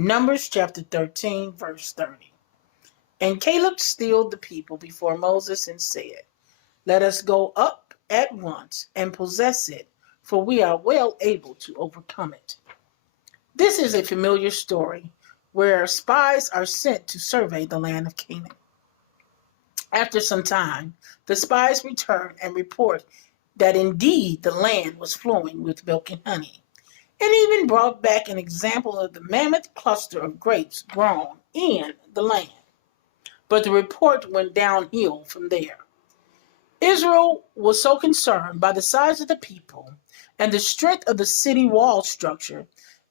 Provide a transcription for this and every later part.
Numbers chapter 13, verse 30. And Caleb stilled the people before Moses and said, "Let us go up at once and possess it, for we are well able to overcome it." This is a familiar story where spies are sent to survey the land of Canaan. After some time, the spies return and report that indeed the land was flowing with milk and honey, and even brought back an example of the mammoth cluster of grapes grown in the land. But the report went downhill from there. Israel was so concerned by the size of the people and the strength of the city wall structure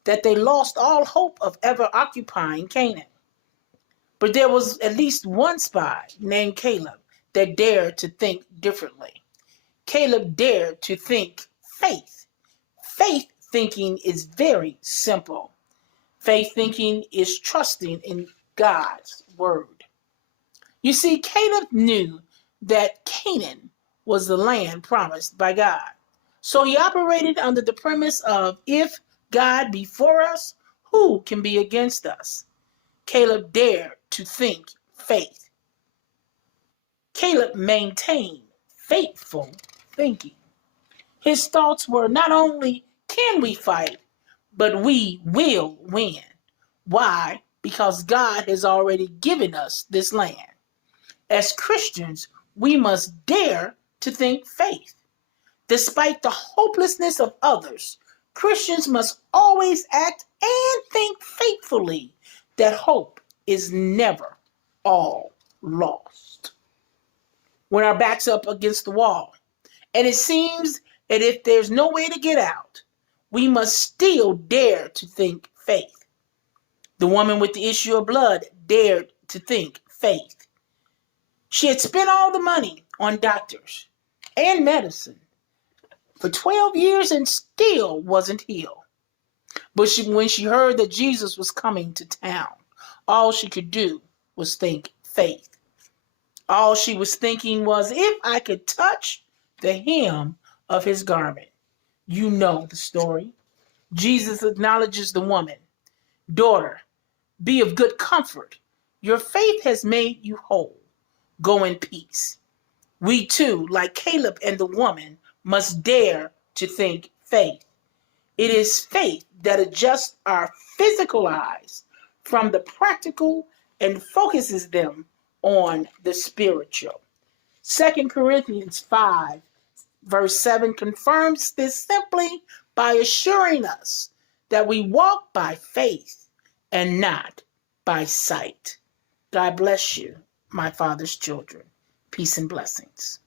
that they lost all hope of ever occupying Canaan. But there was at least one spy named Caleb that dared to think differently. Caleb dared to think faith. Faith thinking is very simple. Faith thinking is trusting in God's word. You see, Caleb knew that Canaan was the land promised by God. So he operated under the premise of, if God be for us, who can be against us? Caleb dared to think faith. Caleb maintained faithful thinking. His thoughts were not only can we fight, but we will win. Why? Because God has already given us this land. As Christians, we must dare to think faith. Despite the hopelessness of others, Christians must always act and think faithfully that hope is never all lost. When our back's up against the wall, and it seems that if there's no way to get out, we must still dare to think faith. The woman with the issue of blood dared to think faith. She had spent all the money on doctors and medicine for 12 years and still wasn't healed. But when she heard that Jesus was coming to town, all she could do was think faith. All she was thinking was, if I could touch the hem of his garment. You know the story. Jesus acknowledges the woman. "Daughter, be of good comfort. Your faith has made you whole. Go in peace." We too, like Caleb and the woman, must dare to think faith. It is faith that adjusts our physical eyes from the practical and focuses them on the spiritual. 2 Corinthians 5, verse 7 confirms this simply by assuring us that we walk by faith and not by sight. God bless you, my Father's children. Peace and blessings.